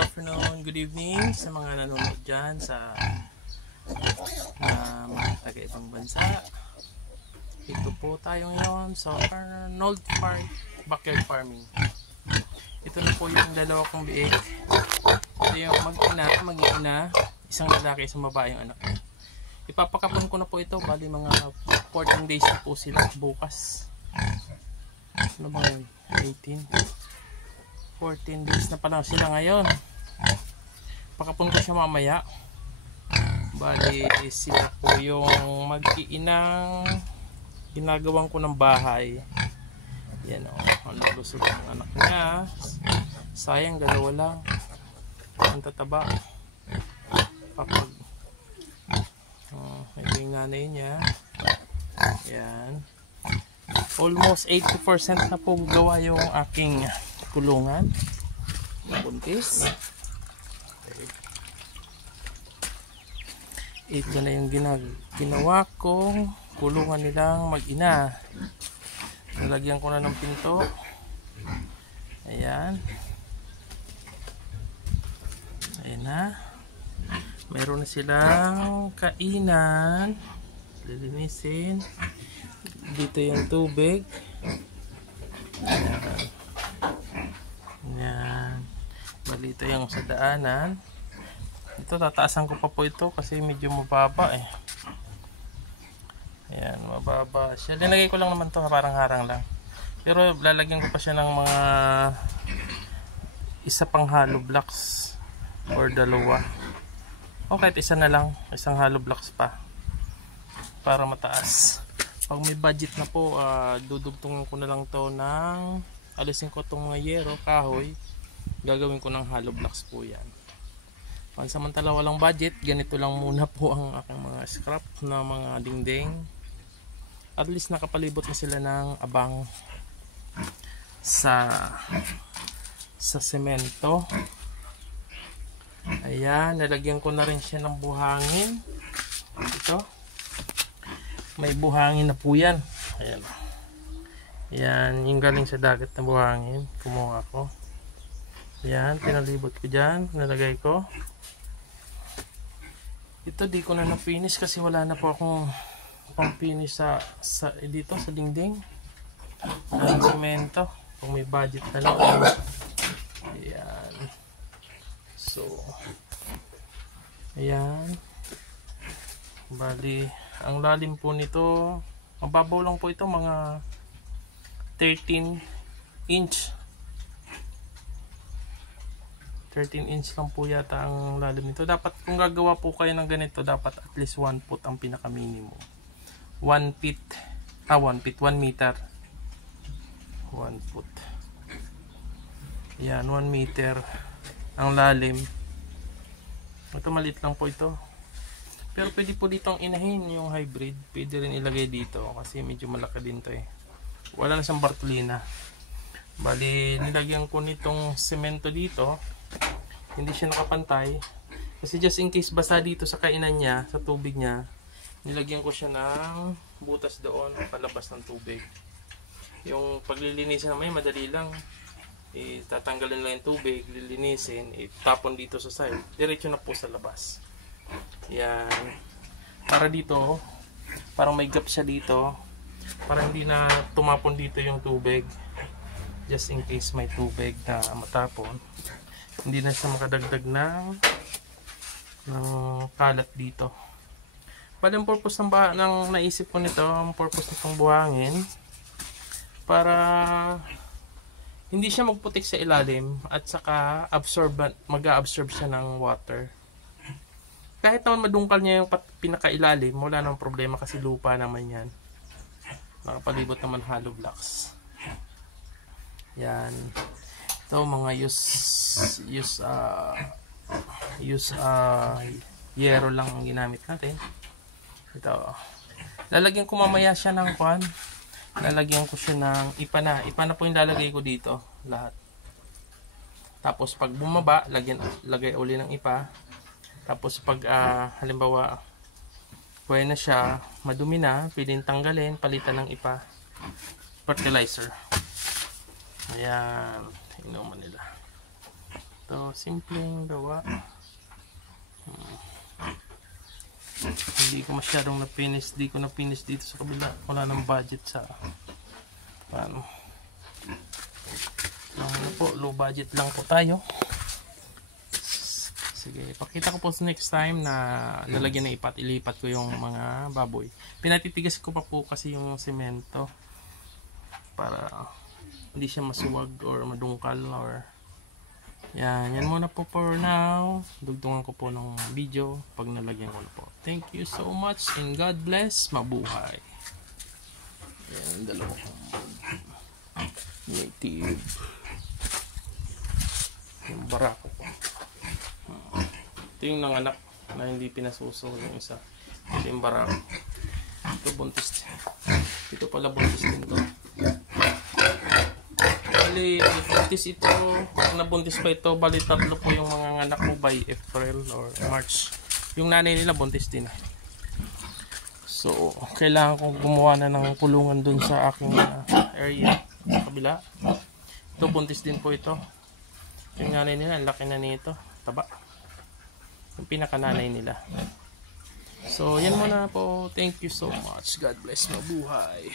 afternoon, good evening sa mga nanonood dyan sa mga taga-ibang bansa. Ito po tayo ngayon sa Arnold Park Backyard Farming. Ito na po yung dalawa kong biik. Ito yung mag-ina, isang lalaki, isang babae yung anak. Ipapakapon ko na po ito, bali mga 14 days na po sila bukas. Ano ba yun? 14 days na pala sila ngayon. Pakapon ko siya mamaya. Bali sila po yung mag-iinang ginagawan ko ng bahay. Yan o, ang lulusog ng anak niya. Sayang, dalawa lang. Ang tataba. Papag ito yung nanay niya. Yan. Almost 80% na po gawa yung aking kulungan. Buntis. Ito na yung ginawa kong kulungan nilang mag-ina. Nalagyan ko na ng pinto. Ayan. Ayan na. Mayroon na silang kainan. Lilinisin. Dito yung tubig. Ayan. Ayan. Bali ito yung sa daanan. Ito tataasan ko pa po ito kasi medyo mababa eh. Ayan, mababa siya. Linagay ko lang naman ito, parang harang lang. Pero lalagyan ko pa siya ng mga isa pang hollow blocks or dalawa. O kahit isa na lang, isang hollow blocks pa para mataas. Pag may budget na po, dudugtungin ko na lang to ng alisin ko itong mga yero, kahoy. Gagawin ko ng hollow blocks po yan. Pansamantala walang budget, ganito lang muna po ang aking mga scrap na mga dingding. At least nakapalibot na sila ng abang sa semento. Ayan, nalagyan ko na rin siya ng buhangin. Ito. May buhangin na po yan. Ayan. Yan, yung galing sa dagat na buhangin. Kumuha ko. Yan, pinalibot ko dyan. Nalagay ko. Ito di ko na na-finish kasi wala na po akong pang-finish dito sa dingding. Ang semento. Kung may budget na lang. Ayan. So, ayan. Bali, ang lalim po nito, mababaw lang po ito, mga 13 inch. 13 inch lang po yata ang lalim nito. Dapat kung gagawa po kayo ng ganito, dapat at least 1 foot ang pinaka minimum. 1 feet, 1 meter. 1 foot. Yan, 1 meter ang lalim. Ito maliit lang po ito. Pero pwede po ditong inahin yung hybrid. Pwede rin ilagay dito kasi medyo malaki din to eh. Wala na siyang Bartolina. Bali, nilagyan ko nitong semento dito. Hindi siya nakapantay. Kasi just in case basa dito sa kainan niya, sa tubig niya, nilagyan ko siya ng butas doon palabas ng tubig. Yung paglilinisin naman madali lang. Tatanggalin lang yung tubig, lilinisin, itapon dito sa side. Diretso na po sa labas. Yan. Para dito, parang may gap siya dito. Para hindi na tumapon dito yung tubig. Just in case may tubig na matapon. Hindi na siya makadagdag ng kalat dito. Bali ang purpose ng naisip ko nito, ang purpose nitong buhangin, para hindi siya magputik sa ilalim at saka mag-a-absorb siya ng water. Kahit naman madungkal niya yung pinakailalim, wala nang problema kasi lupa naman yan. Nakapalibot naman hollow blocks. Yan. Ito mga yero lang ang ginamit natin. Ito. Lalagyan ko mamaya siya ng kwan. Lalagyan ko siya ng ipa na. Ipa na po yung lalagay ko dito. Lahat. Tapos pag bumaba, lagay uli ng ipa. Tapos pag halimbawa pwede na siya, madumi na, pwedeng tanggalin, palitan ng ipa. Fertilizer. Ayan. Inuman nila. Ito, simpleng gawa. Hindi ko masyadong na-finish. Hindi ko na-finish dito sa kabila. Wala ng budget sa paano. Ano po, low budget lang po tayo. Sige, pakita ko po next time na lalagyan na ilipat ko yung mga baboy. Pinatitigas ko pa po kasi yung semento para hindi siya masuwag or madungkal or yan muna po for now. Dugtungan ko po ng video pag nalagyan ko na po. Thank you so much and God bless. Mabuhay. Yan, dalawang native. Yung barako po. Ito yung nanganak na hindi pinasuso yung isa. Ito yung barako. Ito buntis. Ito pala buntis din to. Bali, buntis ito. Kung nabuntis pa ito, bali tatlo po yung mga anak ko by April or March. Yung nanay nila buntis din. So, kailangan kong gumawa na ng kulungan dun sa aking area sa kabila. Ito buntis din po ito. Yung nanay nila, ang laki na nito. Taba. Yung pinakananay nila. So, yan muna po. Thank you so much. God bless. Mabuhay.